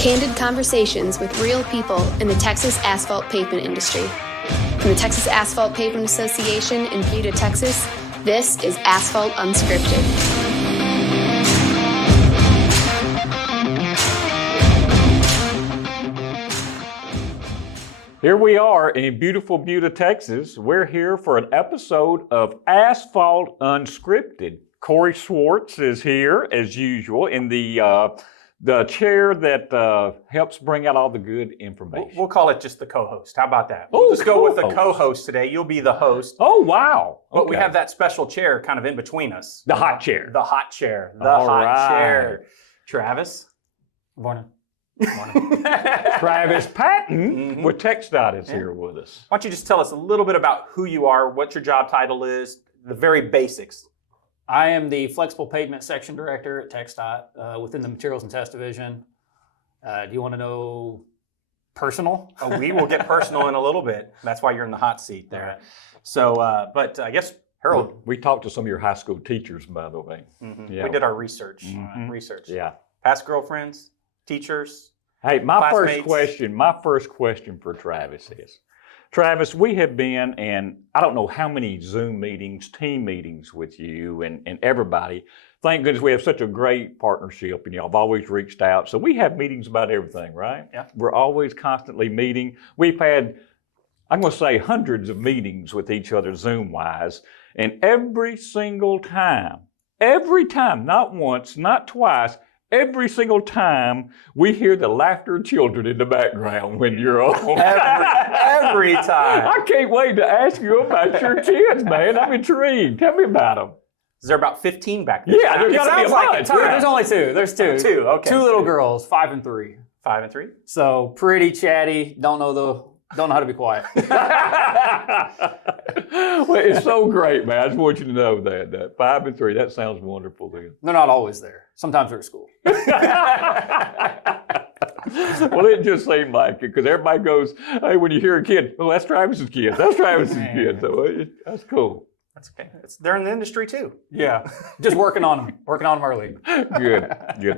Candid conversations with real people in the Texas asphalt pavement industry. From the Texas Asphalt Pavement Association in Buda, Texas, this is Asphalt Unscripted. Here we are in beautiful Buda, Texas. We're here for an episode of Asphalt Unscripted. Corey Schwarz is here, as usual, in the chair that helps bring out all the good information. We'll call it just the co-host. How about that? Oh, We'll just go with the co-host. co-host today. You'll be the host. Oh, wow. But we Okay. have that special chair kind of in between us. The hot chair. The hot chair. The All hot right. chair. Travis? Morning. Morning. Travis Patton with TxDOT is here with us. Why don't you just tell us a little bit about who you are, what your job title is, the very basics. I am the Flexible Pavement Section Director at TxDOT within the Materials and Test Division. Do you want to know personal? We will get personal in a little bit. That's why you're in the hot seat there. All right. So, but I guess, Harold, We talked to some of your high school teachers, by the way. Yeah. we did our research. Mhm. Yeah. Past girlfriends, teachers. Hey, my Classmates. first question for Travis is, Travis, we have been in, I don't know how many Zoom meetings, team meetings with you and everybody. Thank goodness we have such a great partnership and y'all have always reached out. So we have meetings about everything, right? Yeah. We're always constantly meeting. We've had, I'm going to say hundreds of meetings with each other Zoom-wise. And every single time, not once, not twice, every single time we hear the laughter of children in the background when you're on. Every time. I can't wait to ask you about your kids, man. I'm intrigued. Tell me about them. Is there about 15 back there? Yeah, there's It gotta be sounds a like lot. it, Tom. There's only two. There's two. Two, okay. Two little girls, 5 and 3. 5 and 3. So pretty chatty. Don't know how to be quiet. Well, it's so great, man. I just want you to know that 5 and 3, that sounds wonderful then. They're not always there. Sometimes they're at school. Well, it just seemed like it because everybody goes, hey, when you hear a kid, well, that's Travis's kid. That's Travis's kid. So that's cool. That's okay. They're in the industry too. Yeah. Just working on them. Working on them early. Good.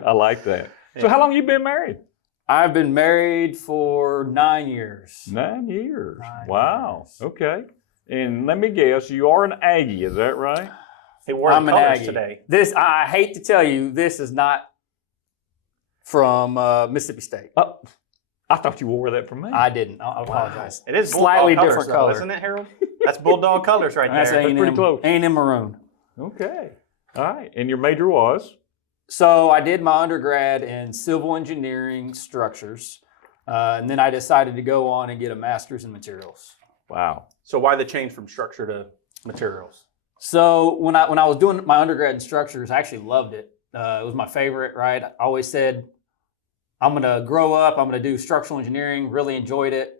I like that. So how long you been married? I've been married for 9 years. 9 years. 9 Wow. years. Okay. And let me guess, you are an Aggie, is that right? They wore I'm the an colors Aggie. today. This, I hate to tell you, this is not from Mississippi State. Oh, I thought you wore that from me. I didn't. I apologize. It is Slightly bulldog different colors, though, color. isn't it, Harold? That's bulldog colors right That's there. pretty close. A&M Maroon. Okay. All right. And your major was? So I did my undergrad in civil engineering structures, and then I decided to go on and get a master's in materials. Wow. So why the change from structure to materials? So when I was doing my undergrad in structures, I actually loved it. It was my favorite, right? I always said, I'm going to grow up, I'm going to do structural engineering, really enjoyed it.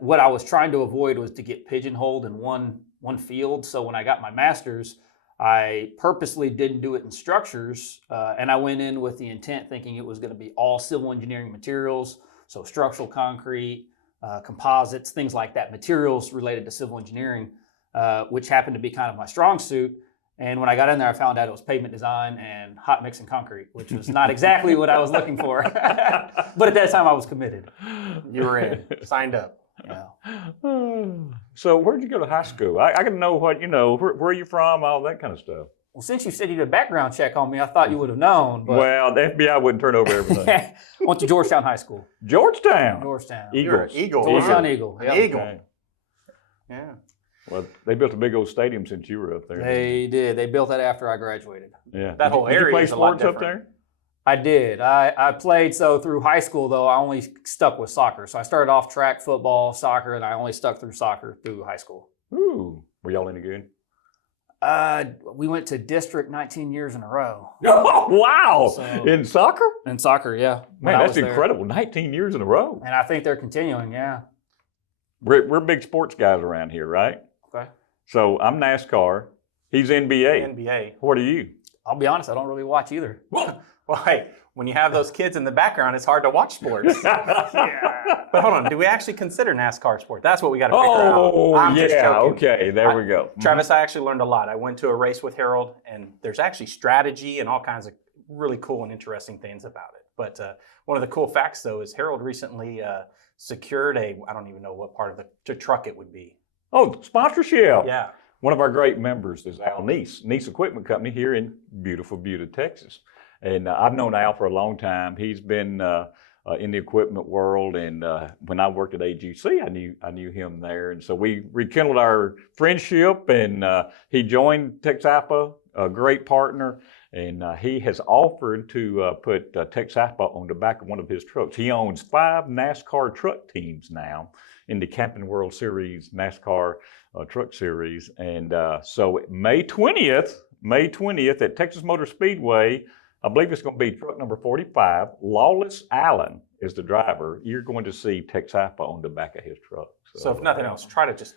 What I was trying to avoid was to get pigeonholed in one field. So when I got my master's, I purposely didn't do it in structures, and I went in with the intent thinking it was going to be all civil engineering materials, so structural concrete, composites, things like that, materials related to civil engineering, which happened to be kind of my strong suit. And when I got in there, I found out it was pavement design and hot mix and concrete, which was not exactly what I was looking for. But at that time, I was committed. You were in, signed up. Yeah. So where'd you go to high school? I got to know what, where you're from, all that kind of stuff. Well, since you said you did a background check on me, I thought you would have known. But Well, the FBI wouldn't turn over everything. went to Georgetown High School. Georgetown. Georgetown. You're an eagle. Georgetown huh? Eagle. An Yeah. eagle. Okay. Yeah. Well, they built a big old stadium since you were up there. They did. They built that after I graduated. Yeah. That whole Did you area play is a lot sports up different. there? I did. I played, so through high school, though, I only stuck with soccer. So I started off track, football, soccer, and I only stuck through soccer through high school. Ooh. Were y'all any good? We went to district 19 years in a row. Oh, wow. So- In soccer? In soccer, yeah. when Man, I that's was there. incredible. 19 years in a row. And I think they're continuing, yeah. We're big sports guys around here, right? Okay. So I'm NASCAR. He's NBA. NBA. What are you? I'll be honest, I don't really watch either. Well, hey, when you have those kids in the background, it's hard to watch sports. But hold on, do we actually consider NASCAR sport? That's what we got to figure out. Oh, I'm just yeah. joking. Okay, there we go. Travis, I actually learned a lot. I went to a race with Harold, and there's actually strategy and all kinds of really cool and interesting things about it. But one of the cool facts, though, is Harold recently secured I don't even know what part of the truck it would be. Oh, sponsorship. Yeah. One of our great members is Al Neese Equipment Company here in beautiful Buda, Texas. And I've known Al for a long time. He's been in the equipment world, and when I worked at AGC, I knew him there. And so we rekindled our friendship, and he joined TXAPA, a great partner. And he has offered to put TXAPA on the back of one of his trucks. He owns 5 NASCAR truck teams now in the Camping World Series, NASCAR Truck Series. And so May 20th at Texas Motor Speedway, I believe it's going to be truck number 45. Lawless Allen is the driver. You're going to see TXAPA on the back of his truck. So if nothing else, try to just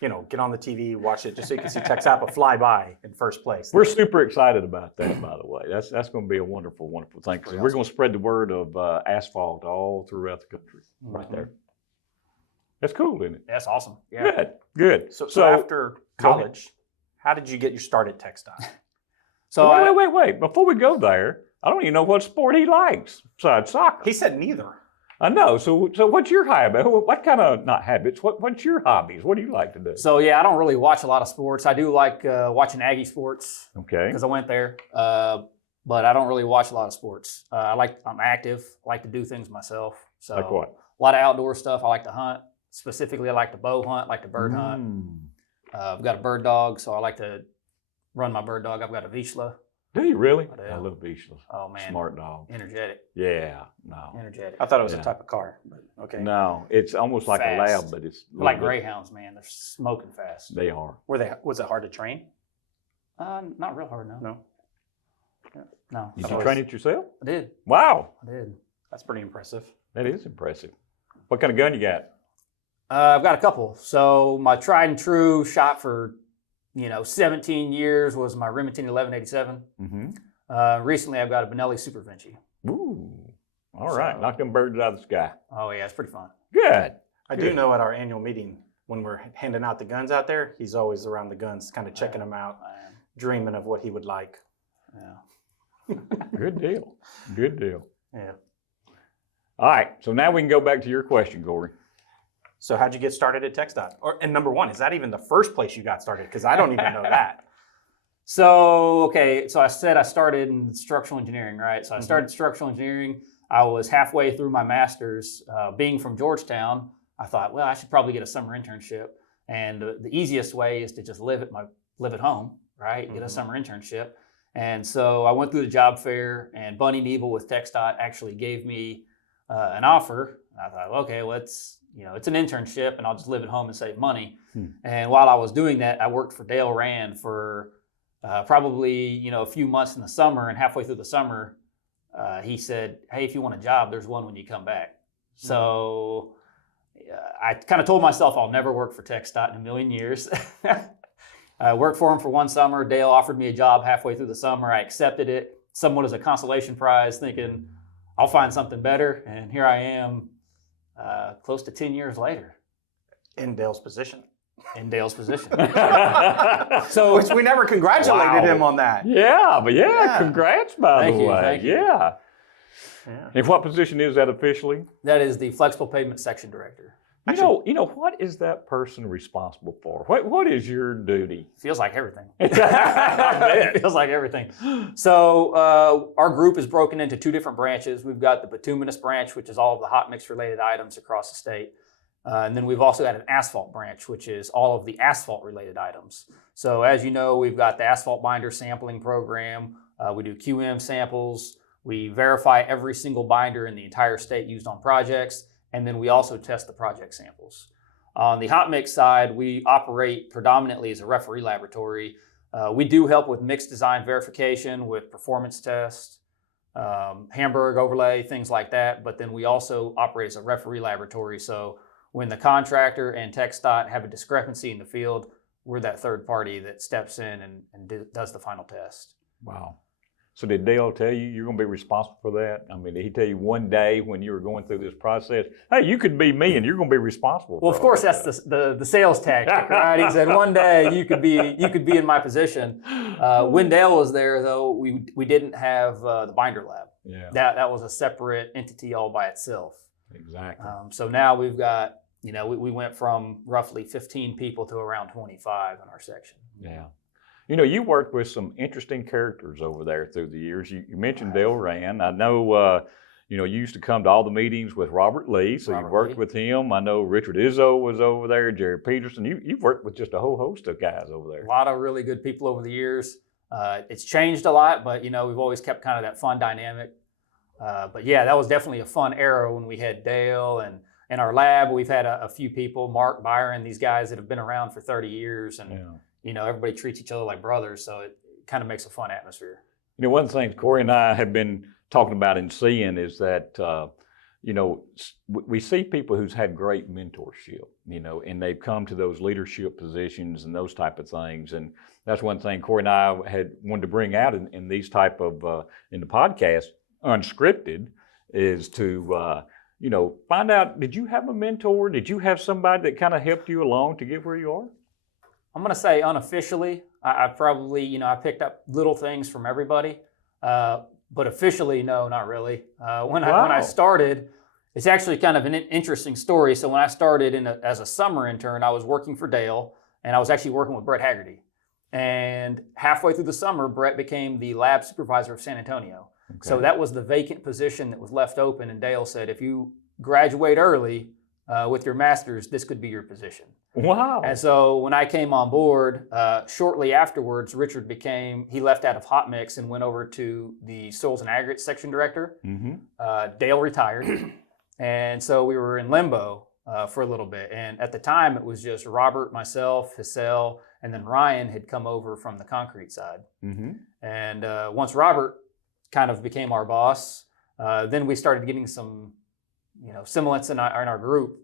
get on the TV, watch it, just so you can see TXAPA fly by in first place. We're super excited about that, by the way. That's going to be a wonderful, wonderful thing. So we're going to spread the word of asphalt all throughout the country, right there. That's cool, isn't it? That's awesome. Yeah. Good. So after college, how did you get your start at TxDOT? So wait. Before we go there, I don't even know what sport he likes besides soccer. He said neither. I know. So what's your habit? What kind of, not habits, what's your hobbies? What do you like to do? So I don't really watch a lot of sports. I do like watching Aggie sports. Okay. Because I went there. But I don't really watch a lot of sports. I'm active. I like to do things myself. So like what? A lot of outdoor stuff. I like to hunt. Specifically, I like to bow hunt, like to bird hunt. I've got a bird dog, so I like to run my bird dog. I've got a Vizsla. Do you really? I do. I love Vizslas. Oh, man. Smart dog. Energetic. Yeah. No. Energetic. I thought it was a type of car, but okay. No, it's almost like a Fast. lab, but it's Like greyhounds, man. They're smoking fast. They are. Was it hard to train? Not real hard, no. No. No. Did you train it yourself? I did. Wow. I did. That's pretty impressive. That is impressive. What kind of gun you got? I've got a couple. So my tried and true shot for 17 years was my Remington 1187. Mm-hmm. Recently, I've got a Benelli Super Vinci. Ooh. All right. Knock them birds out of the sky. Oh, yeah. It's pretty fun. Good. I do know at our annual meeting, when we're handing out the guns out there, he's always around the guns, kind of checking them out, dreaming of what he would like. Yeah. Good deal. Good deal. Yeah. All right. So now we can go back to your question, Corey. So how'd you get started at TxDOT? And number one, is that even the first place you got started? Because I don't even know that. So I said I started in structural engineering, right? So I started structural engineering. I was halfway through my master's. Being from Georgetown, I thought, well, I should probably get a summer internship. And the easiest way is to just live at home, right? Get a summer internship. And so I went through the job fair, and Bunny Nebel with TxDOT actually gave me an offer. And I thought, okay, well, it's an internship, and I'll just live at home and save money. And while I was doing that, I worked for Dale Rand for probably a few months in the summer, and halfway through the summer, he said, hey, if you want a job, there's one when you come back. So I kind of told myself I'll never work for TxDOT in a million years. I worked for him for one summer. Dale offered me a job halfway through the summer. I accepted it somewhat as a consolation prize, thinking I'll find something better. And here I am close to 10 years later. In Dale's position. In Dale's position. So which we never congratulated him on that. Yeah, but congrats by the way. Thank you. Yeah. And what position is that officially? That is the Flexible Pavement Section Director. You know, what is that person responsible for? What is your duty? Feels like everything. Feels like everything. So our group is broken into 2 different branches. We've got the bituminous branch, which is all of the hot mix related items across the state. And then we've also got an asphalt branch, which is all of the asphalt related items. So as you know, we've got the asphalt binder sampling program. We do QM samples. We verify every single binder in the entire state used on projects. And then we also test the project samples. On the hot mix side, we operate predominantly as a referee laboratory. We do help with mix design verification, with performance tests, Hamburg overlay, things like that. But then we also operate as a referee laboratory. So when the contractor and TxDOT have a discrepancy in the field, we're that third party that steps in and does the final test. Wow. So did Dale tell you you're going to be responsible for that? I mean, did he tell you one day when you were going through this process, hey, you could be me and you're going to be responsible? Well, of course, that's the sales tactic, right? He said one day you could be in my position. When Dale was there, though, we didn't have the binder lab. Yeah. that was a separate entity all by itself. Exactly. So now we've got, we went from roughly 15 people to around 25 in our section. Yeah. You worked with some interesting characters over there through the years. You mentioned Dale Rand. I know, you used to come to all the meetings with Robert Lee, so you worked with him. I know Richard Izzo was over there, Jerry Peterson. You've worked with just a whole host of guys over there. A lot of really good people over the years. It's changed a lot, but, we've always kept kind of that fun dynamic. But yeah, that was definitely a fun era when we had Dale, and in our lab, we've had a few people, Mark, Byron, these guys that have been around for 30 years. And, everybody treats each other like brothers. So it kind of makes a fun atmosphere. One of the things Corey and I have been talking about and seeing is that, we see people who's had great mentorship, and they've come to those leadership positions and those type of things. And that's one thing Corey and I had wanted to bring out in these type of, in the podcast, Unscripted, is to, find out, did you have a mentor? Did you have somebody that kind of helped you along to get where you are? I'm going to say unofficially, I probably, I picked up little things from everybody, but officially, no, not really. When I started, it's actually kind of an interesting story. So when I started as a summer intern, I was working for Dale, and I was actually working with Brett Haggerty. And halfway through the summer, Brett became the lab supervisor of San Antonio. Okay. So that was the vacant position that was left open, and Dale said, if you graduate early with your master's, this could be your position. Wow. And so when I came on board, shortly afterwards, Richard he left out of hot mix and went over to the soils and aggregates section director. Mm-hmm. Dale retired. And so we were in limbo for a little bit. And at the time, it was just Robert, myself, Hassel, and then Ryan had come over from the concrete side. Mm-hmm. And once Robert kind of became our boss, then we started getting some, semblance in our group.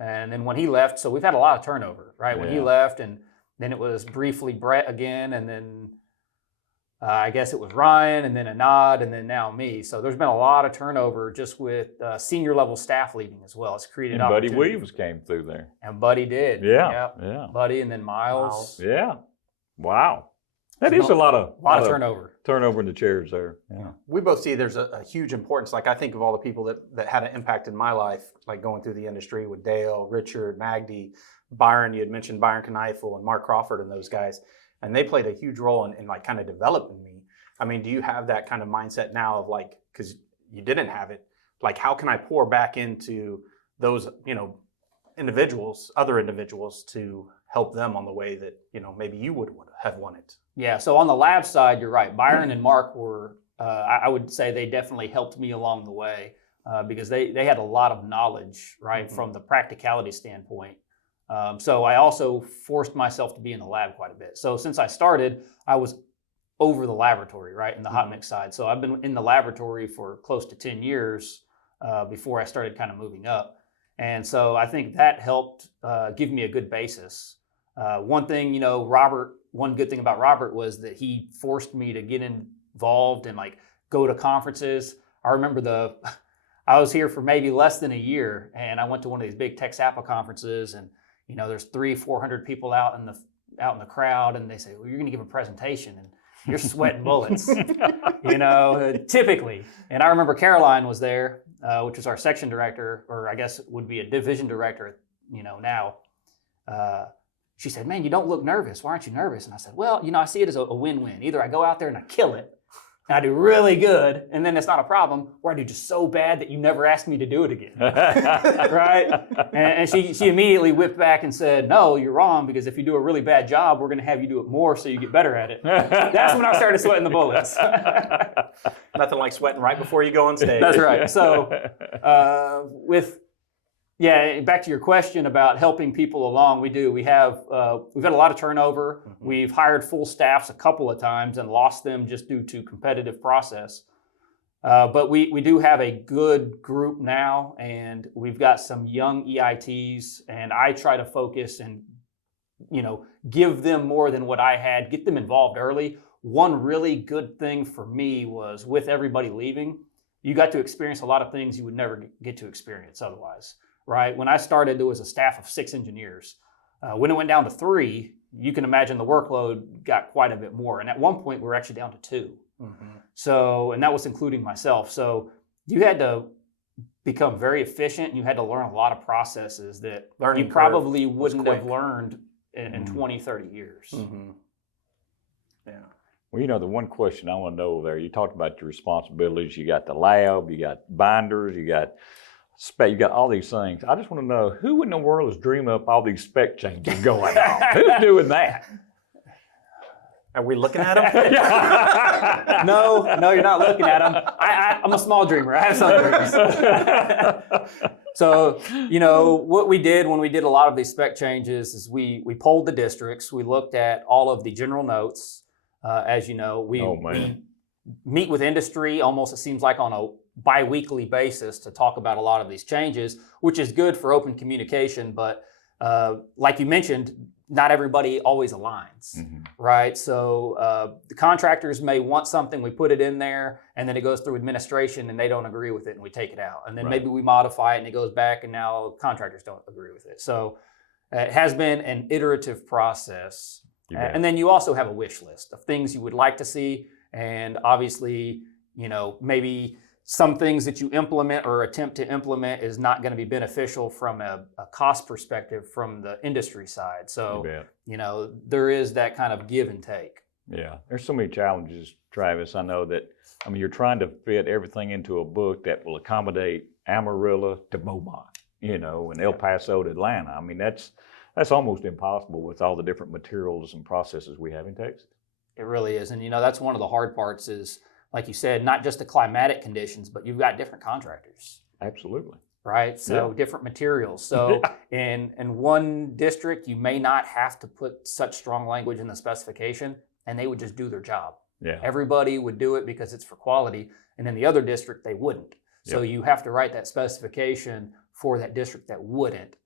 And then when he left, so we've had a lot of turnover, right? When he left, and then it was briefly Brett again, and then I guess it was Ryan, and then Anad, and then now me. So there's been a lot of turnover just with senior level staff leaving as well. It's created opportunity. Buddy Williams came through there. And Buddy did. Yeah. Buddy, and then Miles. Yeah. Wow. That is a lot of turnover. Turnover in the chairs there. Yeah. We both see there's a huge importance. Like I think of all the people that had an impact in my life, like going through the industry with Dale, Richard, Magdy, Byron. You had mentioned Byron Kneifel and Mark Crawford and those guys, and they played a huge role in like kind of developing me. I mean, do you have that kind of mindset now of like, because you didn't have it, like how can I pour back into those, individuals, other individuals, to help them on the way that, maybe you would have wanted? Yeah, so on the lab side, you're right. Byron and Mark were, I would say they definitely helped me along the way because they had a lot of knowledge, right, from the practicality standpoint. So I also forced myself to be in the lab quite a bit. So since I started, I was over the laboratory, right, in the hot mix side. So I've been in the laboratory for close to 10 years before I started kind of moving up. And so I think that helped give me a good basis. One thing, one good thing about Robert was that he forced me to get involved and like go to conferences. I remember I was here for maybe less than a year, and I went to one of these big TXAPA conferences, and there's 300-400 people out in the crowd, and they say, well, you're going to give a presentation, and you're sweating bullets, typically. And I remember Caroline was there, which was our section director, or I guess would be a division director, now. She said, man, you don't look nervous. Why aren't you nervous? And I said, well, I see it as a win-win. Either I go out there and I kill it, and I do really good, and then it's not a problem, or I do just so bad that you never ask me to do it again. Right? And she immediately whipped back and said, no, you're wrong, because if you do a really bad job, we're going to have you do it more so you get better at it. That's when I started sweating the bullets. Nothing like sweating right before you go on stage. That's right. So back to your question about helping people along, we've had a lot of turnover. Mm-hmm. We've hired full staffs a couple of times and lost them just due to competitive process. But we do have a good group now, and we've got some young EITs, and I try to focus and, give them more than what I had, get them involved early. One really good thing for me was with everybody leaving, you got to experience a lot of things you would never get to experience otherwise. Right? When I started, there was a staff of 6 engineers. When it went down to 3, you can imagine the workload got quite a bit more. And at one point, we were actually down to 2. So, and that was including myself. So you had to become very efficient. And you had to learn a lot of processes that Learning you probably wouldn't have quick. learned in 20, 30 years. Yeah. Well, you know, the one question I want to know there, you talked about your responsibilities. You got the lab, you got binders, you got spec, you got all these things. I just want to know who in the world is dreaming up all these spec changes going on? Who's doing that? Are we looking at them? No, you're not looking at them. I'm a small dreamer. I have some dreams. So, you know, what we did when we did a lot of these spec changes is we polled the districts. We looked at all of the general notes. As you know, we meet with industry almost, it seems like, on a bi-weekly basis to talk about a lot of these changes, which is good for open communication. But like you mentioned, not everybody always aligns, right? So the contractors may want something, we put it in there, and then it goes through administration and they don't agree with it and we take it out. And then maybe we modify it and it goes back and now contractors don't agree with it. So it has been an iterative process. And then you also have a wish list of things you would like to see. And obviously, you know, maybe some things that you implement or attempt to implement is not going to be beneficial from a cost perspective from the industry side. So, you know, there is that kind of give and take. Yeah, there's so many challenges, Travis. I know that, I mean, you're trying to fit everything into a book that will accommodate Amarillo to Beaumont, you know, and El Paso to Atlanta. I mean, that's almost impossible with all the different materials and processes we have in Texas. It really is. And, you know, that's one of the hard parts is, like you said, not just the climatic conditions, but you've got different contractors. Absolutely. Right? So different materials. So in one district, you may not have to put such strong language in the specification and they would just do their job. Yeah. Everybody would do it because it's for quality. And in the other district, they wouldn't. So you have to write that specification for that district that wouldn't.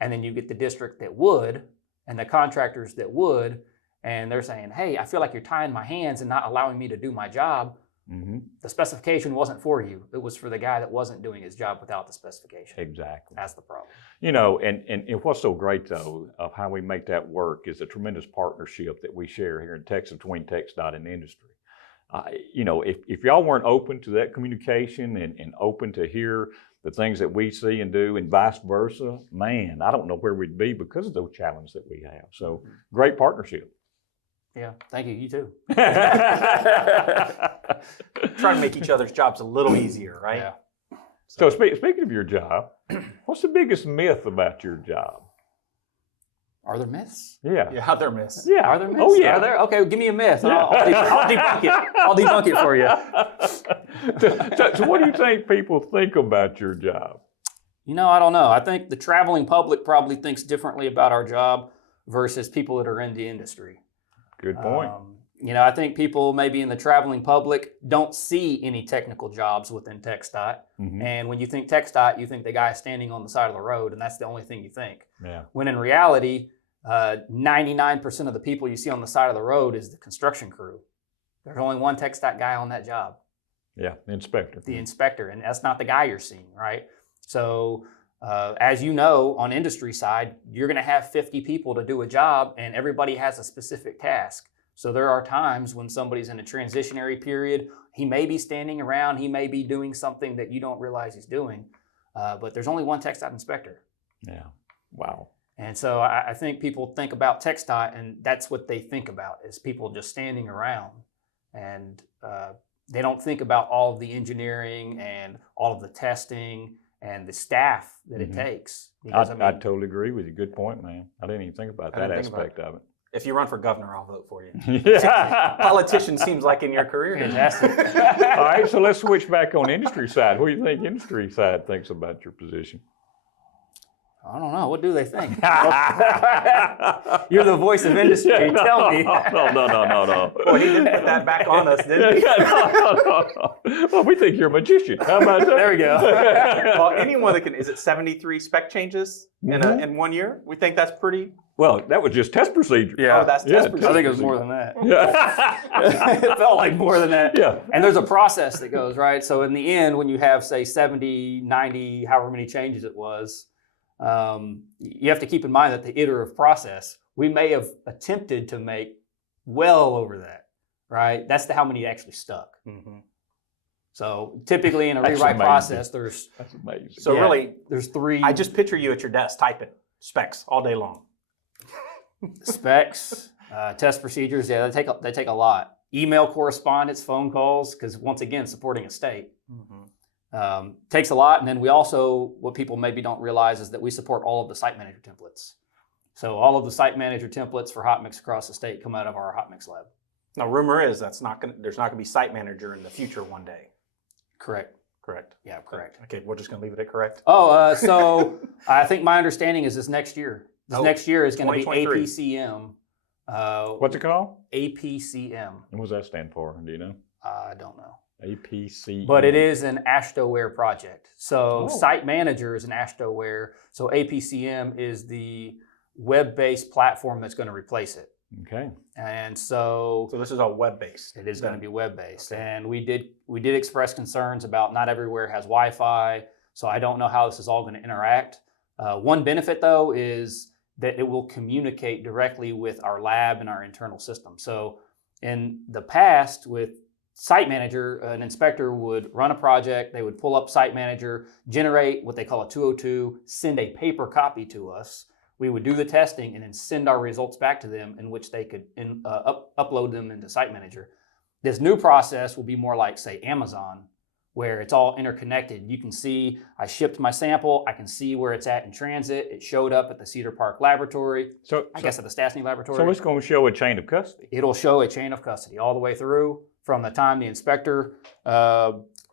And then you get the district that would and the contractors that would, and they're saying, hey, I feel like you're tying my hands and not allowing me to do my job. The specification wasn't for you. It was for the guy that wasn't doing his job without the specification. Exactly. That's the problem. You know, and what's so great, though, of how we make that work is a tremendous partnership that we share here in Texas between TxDOT and the industry. You know, if y'all weren't open to that communication and open to hear the things that we see and do and vice versa, man, I don't know where we'd be because of those challenges that we have. So great partnership. Yeah, thank you. You too. Trying to make each other's jobs a little easier, right? Yeah. So speaking of your job, what's the biggest myth about your job? Are there myths? Yeah. Yeah, they're myths. Yeah. Are there myths? Oh, yeah. Are there? Okay, give me a myth. I'll debunk it. I'll debunk it for you. So what do you think people think about your job? You know, I don't know. I think the traveling public probably thinks differently about our job versus people that are in the industry. Good point. You know, I think people maybe in the traveling public don't see any technical jobs within TxDOT. And when you think TxDOT, you think the guy standing on the side of the road, and that's the only thing you think. Yeah. When in reality, 99% of the people you see on the side of the road is the construction crew. There's only one TxDOT guy on that job. Yeah, the inspector. The inspector, and that's not the guy you're seeing, right? So as you know, on industry side, you're going to have 50 people to do a job and everybody has a specific task. So there are times when somebody's in a transitionary period, he may be standing around, he may be doing something that you don't realize he's doing, but there's only one TxDOT inspector. Yeah, wow. And so I think people think about TxDOT and that's what they think about is people just standing around, and they don't think about all of the engineering and all of the testing and the staff that it takes. Because, I totally agree with you. Good point, man. I didn't even think about that aspect of it. If you run for governor, I'll vote for you. Yeah. Politician seems like in your career. Fantastic. All right, so let's switch back on industry side. What do you think industry side thinks about your position? I don't know. What do they think? You're the voice of industry. Tell me. No. Well, he didn't put that back on us, did he? No. Well, we think you're a magician. How about that? There we go. Well, anyone that can, is it 73 spec changes in 1 year? We think that's pretty. Well, that was just test procedure. Yeah. Oh, that's test procedure. I think it was more than that. Yeah. It felt like more than that. Yeah. And there's a process that goes, right? So in the end, when you have, say, 70, 90, however many changes it was, you have to keep in mind that the iterative process, we may have attempted to make well over that, right? That's how many actually stuck. Mm-hmm. So typically in a That's rewrite amazing. process, there's That's amazing. So really, there's 3 I just picture you at your desk typing specs all day long. specs, test procedures. Yeah, they take a lot. Email correspondence, phone calls, because once again, supporting a state. Takes a lot. And then we also, what people maybe don't realize is that we support all of the site manager templates. So all of the site manager templates for hot mix across the state come out of our hot mix lab. Now, rumor is there's not going to be site manager in the future one day. Correct. Correct. Yeah, correct. Okay, we're just going to leave it at correct. So I think my understanding is this next year. This next year is going to be 2023. APCM. What's it called? APCM. And what does that stand for? Do you know? I don't know. APC. But it is an ASHTOware project. So Oh. Site Manager is an ASHTOware. So APCM is the web-based platform that's going to replace it. Okay. And so So this is all web-based. it is going to be web-based. Okay. And we did express concerns about not everywhere has Wi-Fi. So I don't know how this is all going to interact. One benefit though is that it will communicate directly with our lab and our internal system. So in the past with Site Manager, an inspector would run a project, they would pull up Site Manager, generate what they call a 202, send a paper copy to us. We would do the testing and then send our results back to them in which they could upload them into Site Manager. This new process will be more like, say, Amazon, where it's all interconnected. You can see I shipped my sample, I can see where it's at in transit. It showed up at the Cedar Park Laboratory, I guess at the Stastny Laboratory. So it's going to show a chain of custody. It'll show a chain of custody all the way through from the time the inspector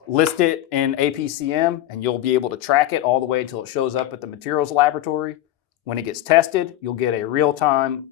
lists it in APCM, and you'll be able to track it all the way until it shows up at the materials laboratory. When it gets tested, you'll get a real-time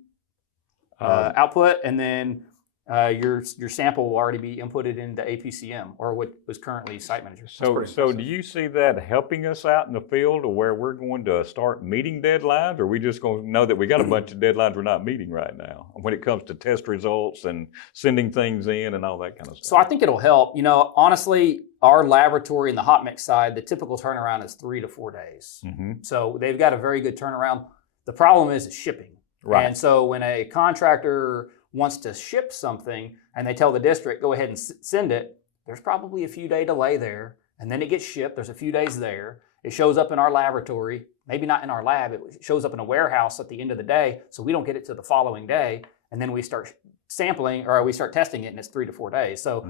output, and then your sample will already be inputted into APCM, or what was currently Site Manager. So do you see that helping us out in the field, or where we're going to start meeting deadlines, or are we just going to know that we got a bunch of deadlines we're not meeting right now when it comes to test results and sending things in and all that kind of stuff? So I think it'll help. You know, honestly, our laboratory in the hot mix side, the typical turnaround is 3 to 4 days. Mm-hmm. So they've got a very good turnaround. The problem is shipping. Right. And so when a contractor wants to ship something and they tell the district, go ahead and send it, there's probably a few day delay there. And then it gets shipped. There's a few days there. It shows up in our laboratory, maybe not in our lab. It shows up in a warehouse at the end of the day. So we don't get it to the following day. And then we start sampling, or we start testing it, and it's 3 to 4 days. So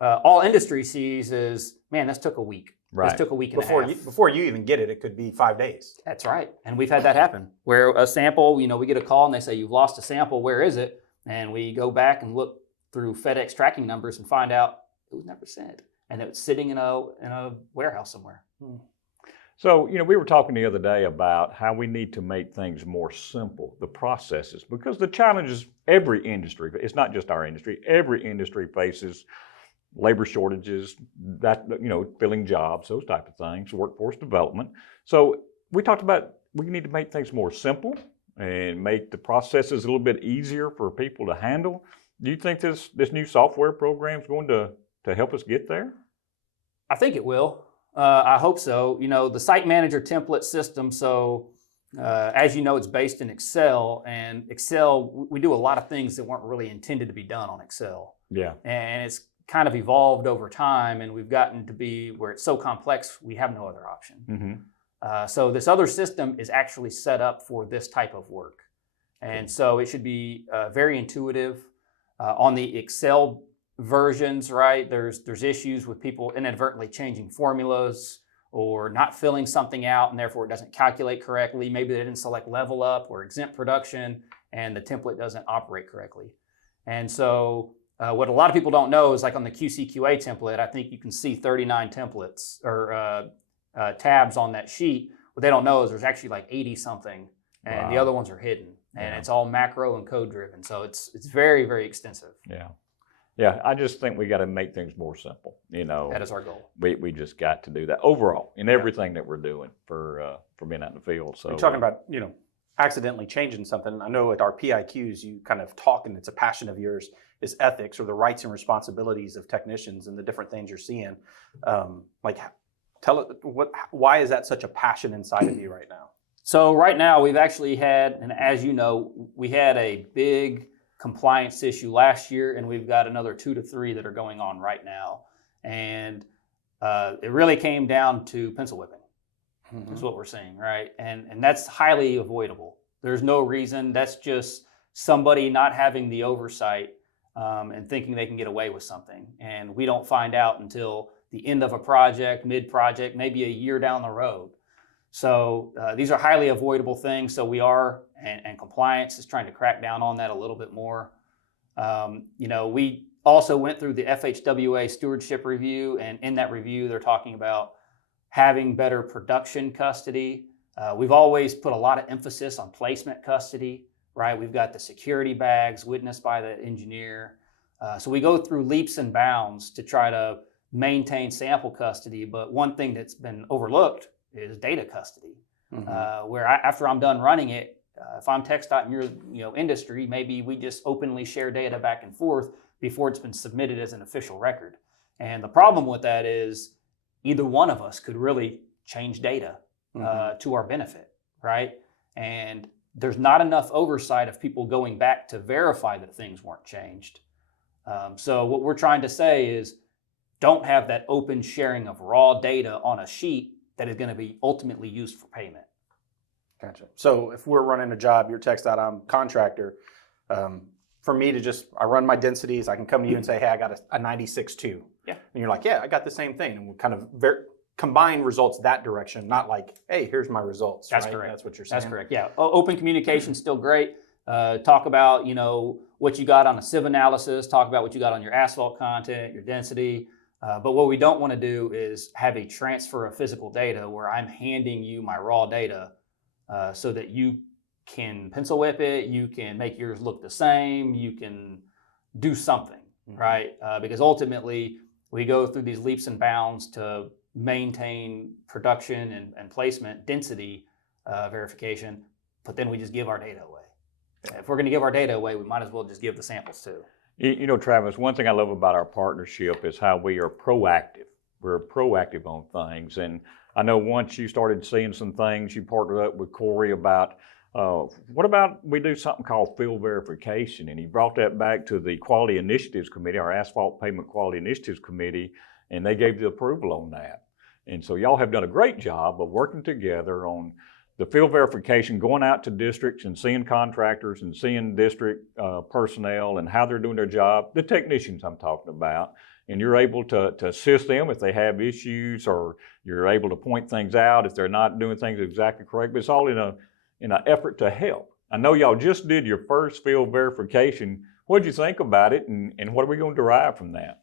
all industry sees is, man, this took a week. Right. This took a week and a half. Before you even get it, it could be 5 days. That's right. And we've had that happen where a sample, you know, we get a call and they say, you've lost a sample. Where is it? And we go back and look through FedEx tracking numbers and find out it was never sent. And it was sitting in a warehouse somewhere. So, you know, we were talking the other day about how we need to make things more simple, the processes, because the challenges every industry, it's not just our industry, every industry faces labor shortages, that, you know, filling jobs, those type of things, workforce development. So we talked about we need to make things more simple and make the processes a little bit easier for people to handle. Do you think this new software program is going to help us get there? I think it will. I hope so. You know, the Site Manager template system, so as you know, it's based in Excel, and Excel, we do a lot of things that weren't really intended to be done on Excel. Yeah. And it's kind of evolved over time, and we've gotten to be where it's so complex, we have no other option. Mm-hmm. So this other system is actually set up for this type of work. And so it should be very intuitive. On the Excel versions, right, there's issues with people inadvertently changing formulas or not filling something out, and therefore it doesn't calculate correctly. Maybe they didn't select level up or exempt production, and the template doesn't operate correctly. And so what a lot of people don't know is, like on the QCQA template, I think you can see 39 templates or tabs on that sheet. What they don't know is there's actually like 80 something, and the other ones are hidden, and it's all macro and code driven. So it's very, very extensive. Yeah. Yeah, I just think we got to make things more simple. You know, That is our goal. we just got to do that overall in everything that we're doing for being out in the field. So You're talking about, you know, accidentally changing something. I know at our PIQs, you kind of talk, and it's a passion of yours, is ethics, or the rights and responsibilities of technicians and the different things you're seeing. Tell it why is that such a passion inside of you right now? So right now we've actually had, and as you know, we had a big compliance issue last year, and we've got another 2 to 3 that are going on right now. And it really came down to pencil whipping. Is what we're seeing, right? And that's highly avoidable. There's no reason. That's just somebody not having the oversight and thinking they can get away with something. And we don't find out until the end of a project, mid-project, maybe a year down the road. So these are highly avoidable things. So we are, and compliance is trying to crack down on that a little bit more. We also went through the FHWA stewardship review, and in that review, they're talking about having better production custody. We've always put a lot of emphasis on placement custody, right? We've got the security bags witnessed by the engineer. So we go through leaps and bounds to try to maintain sample custody. But one thing that's been overlooked is data custody, where after I'm done running it, if I'm TxDOT in your industry, maybe we just openly share data back and forth before it's been submitted as an official record. And the problem with that is either one of us could really change data to our benefit, right? And there's not enough oversight of people going back to verify that things weren't changed. So what we're trying to say is don't have that open sharing of raw data on a sheet that is going to be ultimately used for payment. Gotcha. So if we're running a job, you're TxDOT, I'm contractor, for me to I run my densities, I can come to you and say, hey, I got a 96.2. Yeah. And you're like, yeah, I got the same thing. And we'll kind of combine results that direction, not like, hey, here's my results. That's right? correct. That's what you're saying. That's correct. Yeah. Open communication is still great. Talk about, what you got on a sieve analysis, talk about what you got on your asphalt content, your density. But what we don't want to do is have a transfer of physical data where I'm handing you my raw data so that you can pencil whip it, you can make yours look the same, you can do something, right? Because ultimately we go through these leaps and bounds to maintain production and placement density verification, but then we just give our data away. If we're going to give our data away, we might as well just give the samples too. Travis, one thing I love about our partnership is how we are proactive. We're proactive on things. And I know once you started seeing some things, you partnered up with Corey about, what about we do something called field verification? And he brought that back to the Quality Initiatives Committee, our Asphalt Pavement Quality Initiatives Committee, and they gave the approval on that. And so y'all have done a great job of working together on the field verification, going out to districts and seeing contractors and seeing district personnel and how they're doing their job, the technicians I'm talking about, and you're able to assist them if they have issues, or you're able to point things out if they're not doing things exactly correct, but it's all in an effort to help. I know y'all just did your first field verification. What did you think about it, and what are we going to derive from that?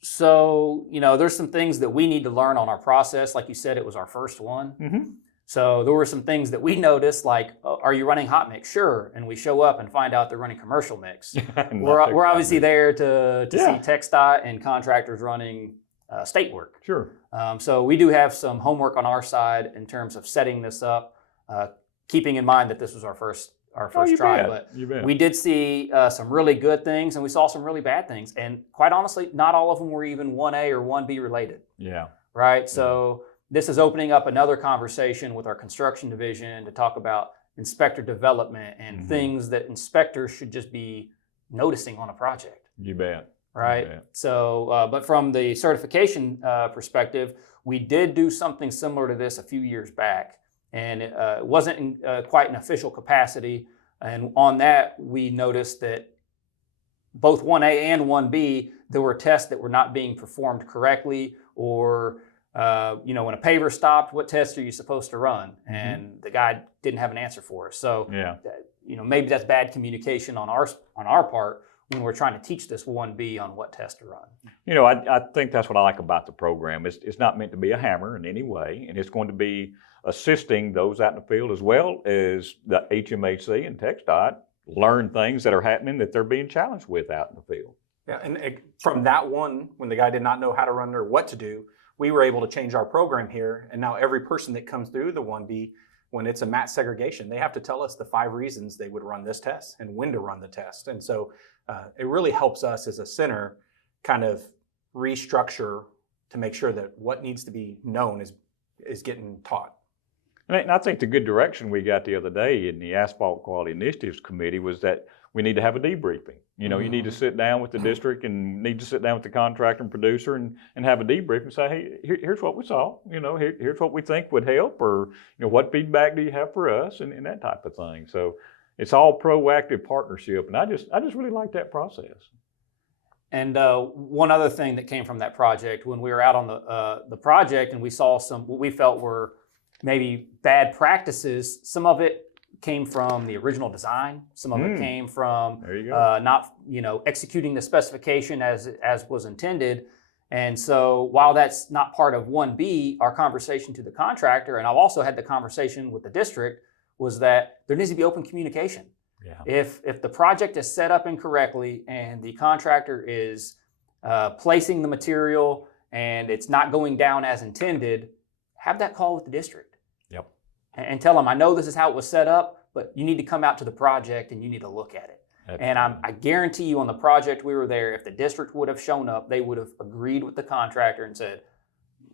So, there's some things that we need to learn on our process. Like you said, it was our first one. So there were some things that we noticed, like, are you running hot mix? Sure. And we show up and find out they're running commercial mix. We're obviously there to see TxDOT and contractors running state work. Sure. So we do have some homework on our side in terms of setting this up, keeping in mind that this was our first try. Bet. But we did see some really good things, and we saw some really bad things. And quite honestly, not all of them were even 1A or 1B related. Yeah. Right. So this is opening up another conversation with our construction division to talk about inspector development and things that inspectors should just be noticing on a project. You bet. Right. You bet. So, but from the certification perspective, we did do something similar to this a few years back, and it wasn't in quite an official capacity. And on that, we noticed that both 1A and 1B, there were tests that were not being performed correctly, or when a paver stopped, what tests are you supposed to run? And the guy didn't have an answer for us. So, maybe that's bad communication on our part when we're trying to teach this 1B on what test to run. I think that's what I like about the program. It's not meant to be a hammer in any way, and it's going to be assisting those out in the field as well as the HMAC and TxDOT learn things that are happening that they're being challenged with out in the field. Yeah, and from that one, when the guy did not know how to run or what to do, we were able to change our program here, and now every person that comes through the 1B, when it's a mat segregation, they have to tell us the 5 reasons they would run this test and when to run the test. And so it really helps us as a center kind of restructure to make sure that what needs to be known is getting taught. And I think the good direction we got the other day in the Asphalt Quality Initiatives Committee was that we need to have a debriefing. You know, you need to sit down with the district and need to sit down with the contractor and producer and have a debrief and say, hey, here's what we saw. You know, here's what we think would help, or, you know, what feedback do you have for us, and that type of thing. So it's all proactive partnership, and I just really like that process. And one other thing that came from that project, when we were out on the project and we saw what we felt were maybe bad practices, some of it came from the original design. Some of it came from not, you know, executing the specification as was intended. And so while that's not part of 1B, our conversation to the contractor, and I've also had the conversation with the district, was that there needs to be open communication. Yeah. If the project is set up incorrectly and the contractor is placing the material and it's not going down as intended, have that call with the district. Yep. And tell them, I know this is how it was set up, but you need to come out to the project and you need to look at it. And I guarantee you on the project we were there, if the district would have shown up, they would have agreed with the contractor and said,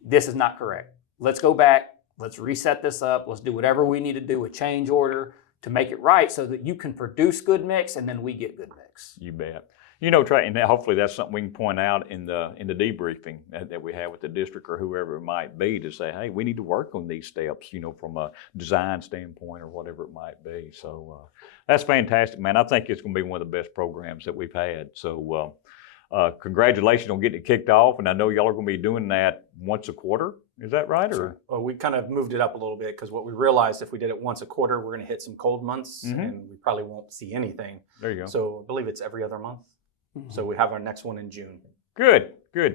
this is not correct. Let's go back. Let's reset this up. Let's do whatever we need to do, a change order to make it right so that you can produce good mix and then we get good mix. You bet. You know, Trey, and hopefully that's something we can point out in the debriefing that we have with the district or whoever it might be, to say, hey, we need to work on these steps, you know, from a design standpoint or whatever it might be. So that's fantastic, man. I think it's going to be one of the best programs that we've had. So congratulations on getting it kicked off. And I know y'all are going to be doing that once a quarter. Is that right? Sure. Well, we kind of moved it up a little bit because what we realized, if we did it once a quarter, we're going to hit some cold months and we probably won't see anything. There you go. So I believe it's every other month. So we have our next one in June. Good.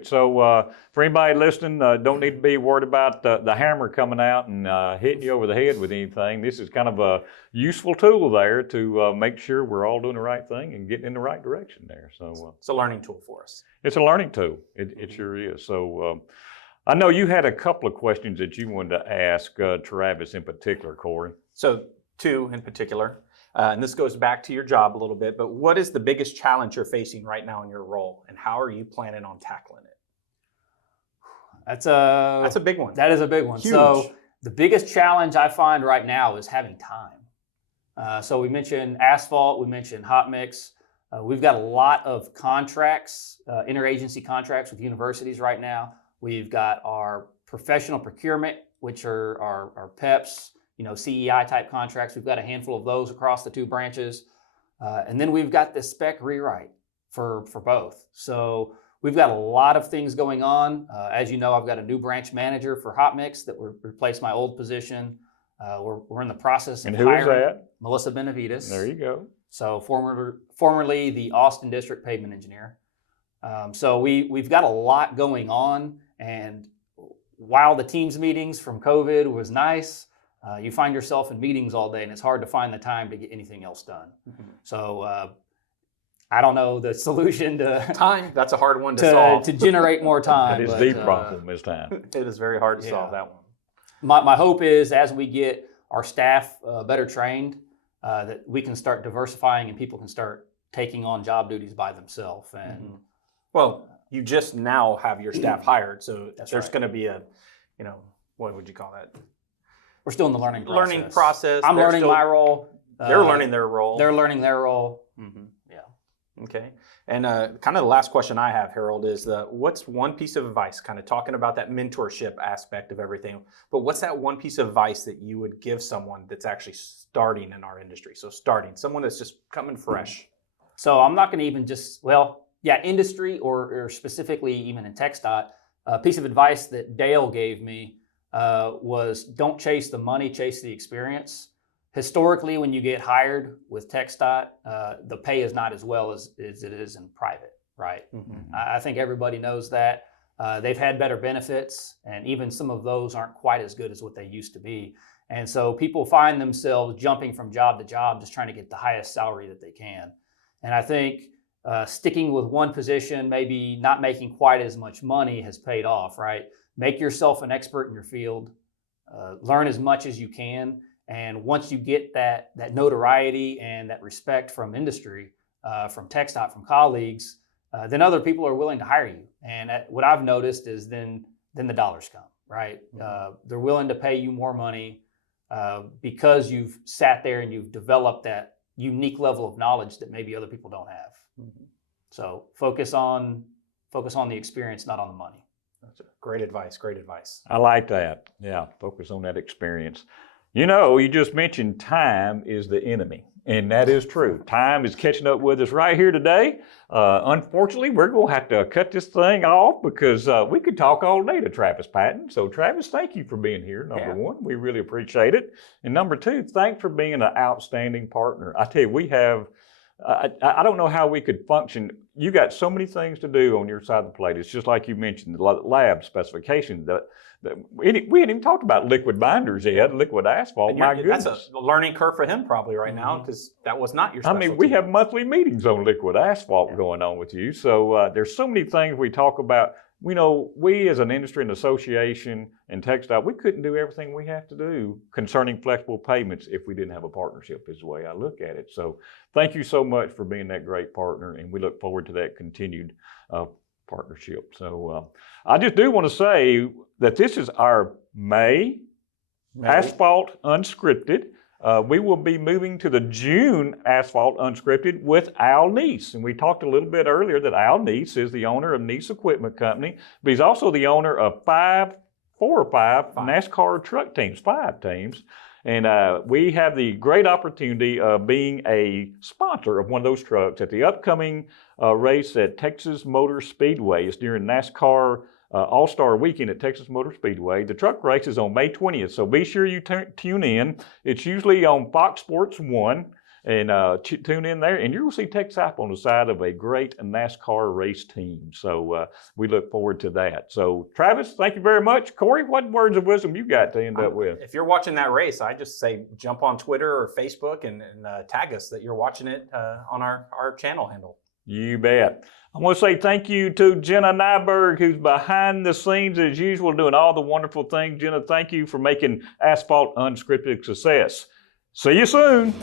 So for anybody listening, don't need to be worried about the hammer coming out and hitting you over the head with anything. This is kind of a useful tool there to make sure we're all doing the right thing and getting in the right direction there. So it's a learning tool for us. It's a learning tool. It sure is. So I know you had a couple of questions that you wanted to ask Travis in particular, Corey. So 2 in particular. And this goes back to your job a little bit, but what is the biggest challenge you're facing right now in your role, and how are you planning on tackling it? That's a big one. That is a big one. Huge. So the biggest challenge I find right now is having time. So we mentioned asphalt, we mentioned hot mix. We've got a lot of contracts, interagency contracts with universities right now. We've got our professional procurement, which are our PEPs, you know, CEI type contracts. We've got a handful of those across the 2 branches. And then we've got the spec rewrite for both. So we've got a lot of things going on. As you know, I've got a new branch manager for hot mix that will replace my old position. We're in the process of hiring. And who is that? Melissa Benavides. There you go. So formerly the Austin District Pavement Engineer. So we've got a lot going on. And while the Teams meetings from COVID was nice, you find yourself in meetings all day and it's hard to find the time to get anything else done. So I don't know the solution to time. That's a hard one to solve. To generate more time. It is the problem is time. It is very hard to solve that one. My hope is as we get our staff better trained, that we can start diversifying and people can start taking on job duties by themselves. And well, you just now have your staff hired, so there's going to be a, you know, what would you call that? We're still in the learning process. I'm learning my role. They're learning their role. They're learning their role. Yeah. Okay. And kind of the last question I have, Harold, is what's one piece of advice, kind of talking about that mentorship aspect of everything, but what's that one piece of advice that you would give someone that's actually starting in our industry? So someone that's just coming fresh. So I'm not going to even industry or specifically even in TxDOT, a piece of advice that Dale gave me was don't chase the money, chase the experience. Historically, when you get hired with TxDOT, the pay is not as well as it is in private, right? I think everybody knows that. They've had better benefits, and even some of those aren't quite as good as what they used to be. And so people find themselves jumping from job to job, just trying to get the highest salary that they can. And I think sticking with one position, maybe not making quite as much money, has paid off, right? Make yourself an expert in your field, learn as much as you can. And once you get that notoriety and that respect from industry, from TxDOT, from colleagues, then other people are willing to hire you. And what I've noticed is then the dollars come, right? They're willing to pay you more money because you've sat there and you've developed unique level of knowledge that maybe other people don't have. So focus on the experience, not on the money. That's great advice. Great advice. I like that. Yeah, focus on that experience. You know, you just mentioned time is the enemy, and that is true. Time is catching up with us right here today. Unfortunately, we're going to have to cut this thing off because we could talk all day to Travis Patton. So, Travis, thank you for being here, number one. We really appreciate it. And number two, thanks for being an outstanding partner. I tell you, we have, I don't know how we could function. You got so many things to do on your side of the plate. It's just like you mentioned, the lab specifications. We hadn't even talked about liquid binders yet, liquid asphalt. My goodness. That's a learning curve for him probably right now because that was not your specialty. I mean, we have monthly meetings on liquid asphalt going on with you. So there's so many things we talk about. You know, we as an industry and association and TxDOT, we couldn't do everything we have to do concerning flexible pavements if we didn't have a partnership is the way I look at it. So thank you so much for being that great partner, and we look forward to that continued partnership. So I just do want to say that this is our May Asphalt Unscripted. We will be moving to the June Asphalt Unscripted with Al Neese. And we talked a little bit earlier that Al Neese is the owner of Neese Equipment Company, but he's also the owner of five NASCAR truck teams, 5 teams. And we have the great opportunity of being a sponsor of one of those trucks at the upcoming race at Texas Motor Speedway. It's during NASCAR All-Star Weekend at Texas Motor Speedway. The truck race is on May 20th, so be sure you tune in. It's usually on Fox Sports 1, and tune in there, and you'll see TXAPA on the side of a great NASCAR race team. So we look forward to that. So Travis, thank you very much. Corey, what words of wisdom you got to end up with? If you're watching that race, I just say jump on Twitter or Facebook and tag us that you're watching it on our channel handle. You bet. I want to say thank you to Jenna Nyberg, who's behind the scenes as usual, doing all the wonderful things. Jenna, thank you for making Asphalt Unscripted a success. See you soon.